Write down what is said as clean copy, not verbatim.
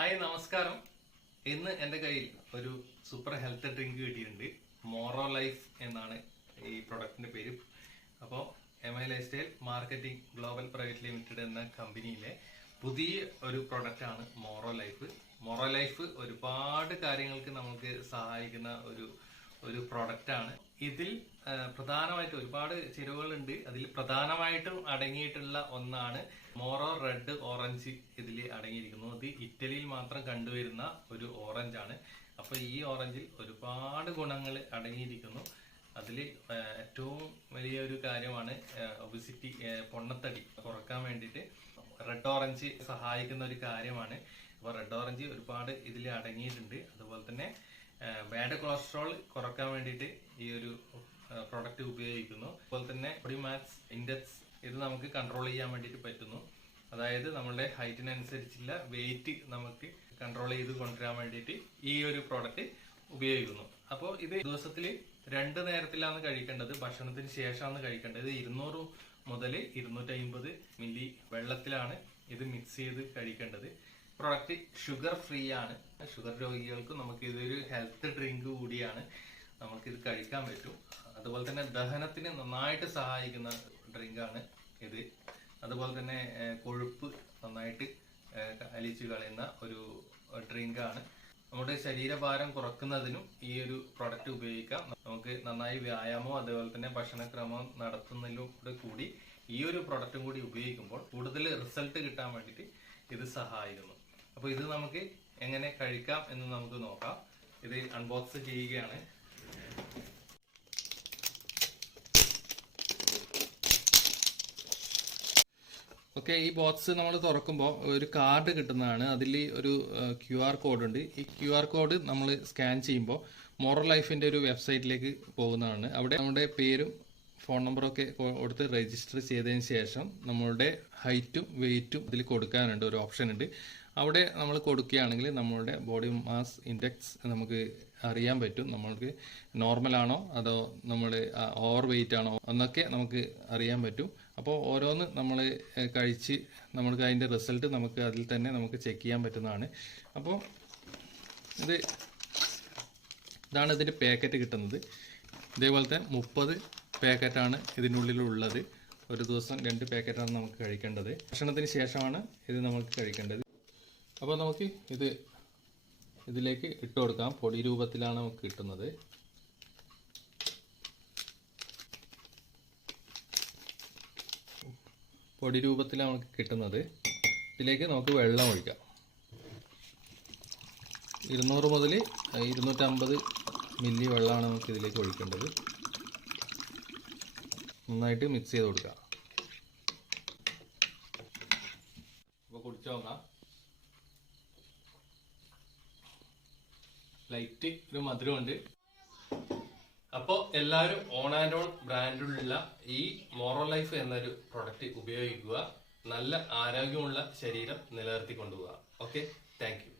Hi നമസ്കാരം. ഇന്ന് എൻ്റെ കയ്യിൽ ഒരു സൂപ്പർ ഹെൽത്ത് ഡ്രിങ്ക് കിട്ടിയിട്ടുണ്ട്. മോറോ ലൈഫ് എന്നാണ് ഈ പ്രൊഡക്റ്റിന്റെ പേര്. അപ്പോൾ MI lifestyle marketing global private limited എന്ന കമ്പനിയിലെ പുതിയ ഒരു പ്രൊഡക്റ്റാണ് മോറോ ലൈഫ്. മോറോ ലൈഫ് ഒരുപാട് കാര്യങ്ങൾക്ക് നമുക്ക് സഹായിക്കുന്ന ഒരു പ്രൊഡക്റ്റാണ്. ഇതിൽ പ്രധാനമായിട്ട് ഒരുപാട് ചേരുവകളുണ്ട്. അതിൽ പ്രധാനമായിട്ടും അടങ്ങിയിട്ടുള്ള ഒന്നാണ് മോറോ റെഡ് ഓറഞ്ച്. ഇതിൽ അടങ്ങിയിരിക്കുന്നു. അത് ഇറ്റലിയിൽ മാത്രം കണ്ടുവരുന്ന ഒരു ഓറഞ്ചാണ്. അപ്പൊ ഈ ഓറഞ്ചിൽ ഒരുപാട് ഗുണങ്ങൾ അടങ്ങിയിരിക്കുന്നു. അതിൽ ഏറ്റവും വലിയ ഒരു കാര്യമാണ് ഒബിസിറ്റി, പൊണ്ണത്തടി കുറക്കാൻ വേണ്ടിയിട്ട് റെഡ് ഓറഞ്ച് സഹായിക്കുന്ന ഒരു കാര്യമാണ്. അപ്പൊ റെഡ് ഓറഞ്ച് ഒരുപാട് ഇതിൽ അടങ്ങിയിട്ടുണ്ട്. അതുപോലെ തന്നെ ബാഡ് കൊളസ്ട്രോൾ കുറക്കാൻ വേണ്ടിയിട്ട് ഈ ഒരു പ്രൊഡക്റ്റ് ഉപയോഗിക്കുന്നു. അതുപോലെ തന്നെ ബോഡി മാസ് ഇൻഡെക്സ് ഇത് നമുക്ക് കൺട്രോൾ ചെയ്യാൻ വേണ്ടിയിട്ട് പറ്റുന്നു. അതായത് നമ്മളുടെ ഹൈറ്റിനനുസരിച്ചുള്ള വെയിറ്റ് നമുക്ക് കൺട്രോൾ ചെയ്ത് കൊണ്ടുവരാൻ വേണ്ടിയിട്ട് ഈ ഒരു പ്രോഡക്റ്റ് ഉപയോഗിക്കുന്നു. അപ്പോൾ ഇത് ദിവസത്തിൽ 2 നേരത്തിലാണ് കഴിക്കേണ്ടത്. ഭക്ഷണത്തിന് ശേഷമാണ് കഴിക്കേണ്ടത്. 200 മുതൽ 250 മില്ലി വെള്ളത്തിലാണ് ഇത് മിക്സ് ചെയ്ത് കഴിക്കേണ്ടത്. പ്രൊഡക്റ്റ് ഷുഗർ ഫ്രീ ആണ്. ഷുഗർ രോഗികൾക്ക് നമുക്ക് ഇതൊരു ഹെൽത്ത് ഡ്രിങ്ക് കൂടിയാണ്. നമുക്കിത് കഴിക്കാൻ പറ്റും. അതുപോലെ തന്നെ ദഹനത്തിന് നന്നായിട്ട് സഹായിക്കുന്ന ഡ്രിങ്കാണ് ഇത്. അതുപോലെ തന്നെ കൊഴുപ്പ് നന്നായിട്ട് അലിച്ചു കളയുന്ന ഒരു ഡ്രിങ്കാണ്. നമ്മുടെ ശരീരഭാരം കുറക്കുന്നതിനും ഈ ഒരു പ്രൊഡക്റ്റ് ഉപയോഗിക്കാം. നമുക്ക് നന്നായി വ്യായാമവും അതുപോലെ തന്നെ ഭക്ഷണക്രമം നടത്തുന്നതിലൂടെ കൂടി ഈ ഒരു പ്രൊഡക്റ്റും കൂടി ഉപയോഗിക്കുമ്പോൾ കൂടുതൽ റിസൾട്ട് കിട്ടാൻ വേണ്ടിയിട്ട് ഇത് സഹായിക്കുന്നു. അപ്പൊ ഇത് നമുക്ക് എങ്ങനെ കഴിക്കാം എന്ന് നമുക്ക് നോക്കാം. ഇത് അൺബോക്സ് ചെയ്യുകയാണ്. ഓക്കെ, ഈ ബോക്സ് നമ്മൾ തുറക്കുമ്പോൾ ഒരു കാർഡ് കിട്ടുന്നതാണ്. അതിൽ ഒരു QR കോഡ് ഉണ്ട്. ഈ QR കോഡ് നമ്മൾ സ്കാൻ ചെയ്യുമ്പോൾ മോറോ ലൈഫിന്റെ ഒരു വെബ്സൈറ്റിലേക്ക് പോകുന്നതാണ്. അവിടെ നമ്മുടെ പേരും ഫോൺ നമ്പറൊക്കെ കൊടുത്ത് രജിസ്റ്റർ ചെയ്തതിന് ശേഷം നമ്മളുടെ ഹൈറ്റും വെയിറ്റും ഇതിൽ കൊടുക്കാനുണ്ട്. ഒരു ഓപ്ഷൻ ഉണ്ട്. അവിടെ നമ്മൾ കൊടുക്കുകയാണെങ്കിൽ നമ്മളുടെ ബോഡി മാസ് ഇൻഡെക്സ് നമുക്ക് അറിയാൻ പറ്റും. നമ്മൾക്ക് നോർമൽ ആണോ അതോ നമ്മൾ ഓവർ വെയിറ്റ് ആണോ എന്നൊക്കെ നമുക്ക് അറിയാൻ പറ്റും. അപ്പോൾ ഓരോന്ന് നമ്മൾ കഴിച്ച് നമ്മൾക്ക് അതിൻ്റെ റിസൾട്ട് നമുക്ക് അതിൽ തന്നെ നമുക്ക് ചെക്ക് ചെയ്യാൻ പറ്റുന്നതാണ്. അപ്പോൾ ഇതാണ് ഇതിൻ്റെ പാക്കറ്റ് കിട്ടുന്നത്. ഇതേപോലത്തെ 30 പാക്കറ്റാണ് ഇതിനുള്ളിലുള്ളത്. ഒരു ദിവസം 2 പാക്കറ്റാണ് നമുക്ക് കഴിക്കേണ്ടത്. ഭക്ഷണത്തിന് ശേഷമാണ് ഇത് നമുക്ക് കഴിക്കേണ്ടത്. അപ്പോൾ നമുക്ക് ഇതിലേക്ക് ഇട്ട് കൊടുക്കാം. പൊടി രൂപത്തിലാണ് നമുക്ക് കിട്ടുന്നത്. പൊടി രൂപത്തിലാണ് നമുക്ക് കിട്ടുന്നത്. ഇതിലേക്ക് നമുക്ക് വെള്ളം ഒഴിക്കാം. 200 മുതൽ 250 മില്ലി വെള്ളമാണ് നമുക്ക് ഇതിലേക്ക് ഒഴിക്കേണ്ടത്. നന്നായിട്ട് മിക്സ് ചെയ്ത് കൊടുക്കാം. അപ്പോൾ കുടിച്ചു നോക്കാം. ലൈറ്റ് ഒരു മധുരമുണ്ട്. അപ്പോൾ എല്ലാവരും ഓൺ ആൻഡ് ഓൺ ബ്രാൻഡിലുള്ള ഈ മോറോ ലൈഫ് എന്നൊരു പ്രൊഡക്റ്റ് ഉപയോഗിക്കുക. നല്ല ആരോഗ്യമുള്ള ശരീരം നിലനിർത്തി കൊണ്ടുപോകുക. Okay, thank you.